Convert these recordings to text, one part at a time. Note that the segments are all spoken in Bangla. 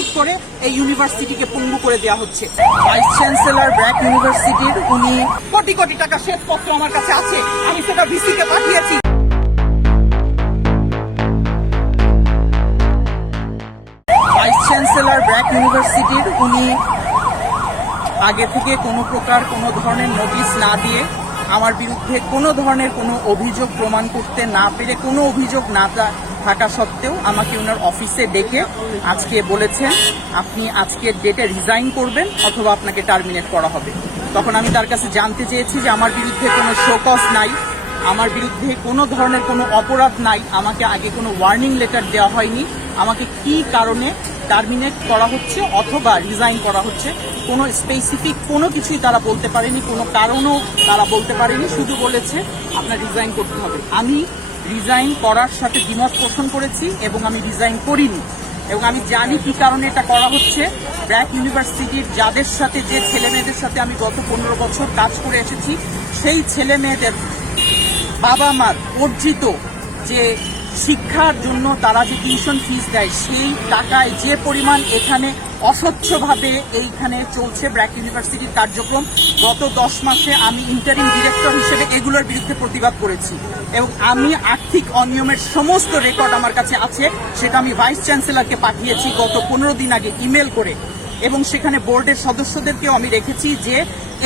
শুট করে এই ইউনিভার্সিটিকে পঙ্গু করে দেওয়া হচ্ছে। ভাইস চ্যান্সেলর ব্র্যাক ইউনিভার্সিটির উনি কোটি কোটি টাকা শ্বেতপত্র আমার কাছে আছে, আমি সেটা ভিসিকে পাঠিয়েছি। ভাইস চ্যান্সেলর ব্র্যাক ইউনিভার্সিটির উনি আগে থেকে কোনো প্রকার কোনো ধরনের নোটিশ না দিয়ে আমার বিরুদ্ধে কোনো ধরনের কোনো অভিযোগ প্রমাণ করতে না পেরে, কোনো অভিযোগ না থাকা সত্ত্বেও আমাকে ওনার অফিসে ডেকে আজকে বলেছেন আপনি আজকের ডেটে রিজাইন করবেন অথবা আপনাকে টার্মিনেট করা হবে। তখন আমি তার কাছে জানতে চেয়েছি যে আমার বিরুদ্ধে কোনো শোকজ নাই, আমার বিরুদ্ধে কোনো ধরনের কোনো অপরাধ নাই, আমাকে আগে কোনো ওয়ার্নিং লেটার দেওয়া হয়নি, আমাকে কি কারণে টার্মিনেট করা হচ্ছে অথবা রিজাইন করা হচ্ছে কোনো স্পেসিফিক কোনো কিছুই তারা বলতে পারেনি, কোনো কারণও তারা বলতে পারেনি, শুধু বলেছে আপনার রিজাইন করতে হবে। আমি রিজাইন করার সাথে দ্বিমত পোষণ করেছি এবং আমি রিজাইন করিনি এবং আমি জানি কি কারণে এটা করা হচ্ছে। ব্র্যাক ইউনিভার্সিটির যাদের সাথে, যে ছেলে মেয়েদের সাথে আমি গত 15 বছর কাজ করে এসেছি, সেই ছেলে মেয়েদের বাবা মার অর্জিত যে শিক্ষার জন্য তারা যে টিউশন ফিস দেয়, সেই টাকায় যে পরিমাণ এখানে অস্বচ্ছভাবে এইখানে চলছে ব্র্যাক ইউনিভার্সিটির কার্যক্রম, গত 10 মাসে আমি ইন্টারিম ডিরেক্টর হিসেবে এগুলোর বিরুদ্ধে প্রতিবাদ করেছি এবং আমি আর্থিক অনিয়মের সমস্ত রেকর্ড আমার কাছে আছে, সেটা আমি ভাইস চ্যান্সেলরকে পাঠিয়েছি গত 15 দিন আগে ইমেল করে এবং সেখানে বোর্ডের সদস্যদেরকেও আমি রেখেছি যে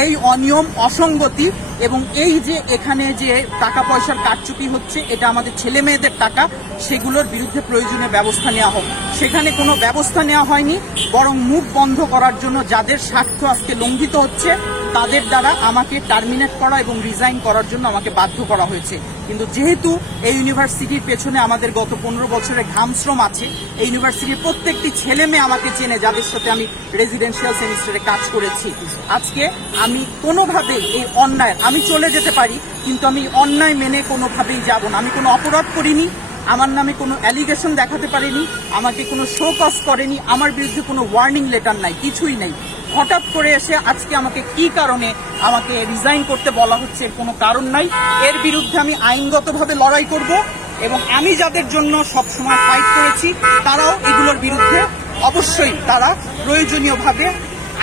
এই অনিয়ম, অসঙ্গতি এবং এই যে এখানে যে টাকা পয়সার কারচুপি হচ্ছে, এটা আমাদের ছেলে মেয়েদের টাকা, সেগুলোর বিরুদ্ধে প্রয়োজনীয় ব্যবস্থা নেওয়া হোক। সেখানে কোনো ব্যবস্থা নেওয়া হয়নি, বরং মুখ বন্ধ করার জন্য যাদের স্বার্থ আজকে লঙ্ঘিত হচ্ছে তাদের দ্বারা আমাকে টার্মিনেট করা এবং রিজাইন করার জন্য আমাকে বাধ্য করা হয়েছে। কিন্তু যেহেতু এই ইউনিভার্সিটির পেছনে আমাদের গত 15 বছরের ঘামশ্রম আছে, এই ইউনিভার্সিটির প্রত্যেকটি ছেলে মেয়ে আমাকে চেনে, যাদের সাথে আমি রেজিডেন্সিয়াল সেমিস্টারে কাজ করেছি। আজকে আমি কোনোভাবেই এই অন্যায়, আমি চলে যেতে পারি কিন্তু আমি অন্যায় মেনে কোনোভাবেই যাব না। আমি কোনো অপরাধ করিনি, আমার নামে কোনো অ্যালিগেশন দেখাতে পারেনি, আমাকে কোনো শো কজ করেনি, আমার বিরুদ্ধে কোনো ওয়ার্নিং লেটার নাই, কিছুই নেই। হঠাৎ করে এসে আজকে আমাকে কি কারণে আমাকে রিজাইন করতে বলা হচ্ছে, এর কোনো কারণ নাই। এর বিরুদ্ধে আমি আইনগতভাবে লড়াই করব এবং আমি যাদের জন্য সবসময় ফাইট করেছি তারাও এগুলোর বিরুদ্ধে অবশ্যই তারা প্রয়োজনীয়ভাবে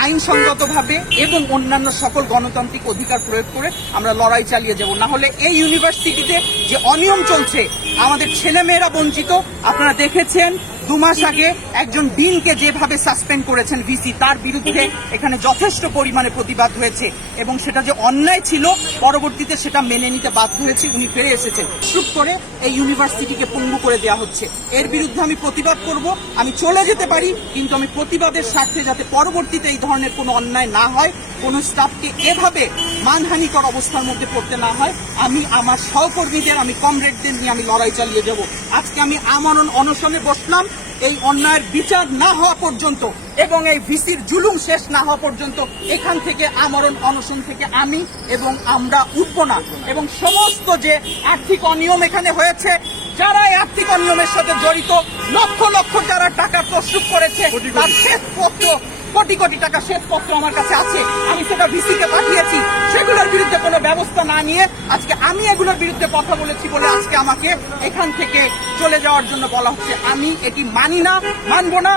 আইনসঙ্গতভাবে এবং অন্যান্য সকল গণতান্ত্রিক অধিকার প্রয়োগ করে আমরা লড়াই চালিয়ে যাব। না হলে এই ইউনিভার্সিটিতে যে অনিয়ম চলছে, আমাদের ছেলেমেয়েরা বঞ্চিত। আপনারা দেখেছেন 2 মাস আগে একজন ডিনকে যেভাবে সাসপেন্ড করেছেন ভিসি, তার বিরুদ্ধে এখানে যথেষ্ট পরিমাণে প্রতিবাদ হয়েছে এবং সেটা যে অন্যায় ছিল পরবর্তীতে সেটা মেনে নিতে বাধ্য হয়েছে, উনি ফিরে এসেছেন। শুট করে এই ইউনিভার্সিটিকে পঙ্গু করে দেওয়া হচ্ছে। এর বিরুদ্ধে আমি প্রতিবাদ করব, আমি চলে যেতে পারি কিন্তু আমি প্রতিবাদের স্বার্থে যাতে পরবর্তীতে এই ধরনের কোনো অন্যায় না হয়, কোনো স্টাফকে এভাবে মানহানিকর অবস্থার মধ্যে পড়তে না হয়, আমি আমার সহকর্মীদের, আমি কমরেডদের নিয়ে আমি লড়াই চালিয়ে যাব। আজকে আমি আমরণ অনশনে বসলাম এই অন্যায়ের বিচার না হওয়া পর্যন্ত এবং এই ভিসির জুলুম শেষ না হওয়া পর্যন্ত। এখান থেকে আমরণ অনশন থেকে আমি এবং আমরা উঠব না এবং সমস্ত যে আর্থিক অনিয়ম এখানে হয়েছে, যারা এই আর্থিক অনিয়মের সাথে জড়িত, লক্ষ লক্ষ যারা টাকা প্রস্তুত করেছে, তার শ্বেতপত্র, কোটি কোটি টাকা শ্বেতপত্র আমার কাছে আছে, আমি সেটা ভিসিকে পাঠিয়েছি। সেগুলোর বিরুদ্ধে কোনো ব্যবস্থা না নিয়ে আজকে আমি এগুলোর বিরুদ্ধে কথা বলেছি বলে আজকে আমাকে এখান থেকে চলে যাওয়ার জন্য বলা হচ্ছে। আমি এটি মানি না, মানব না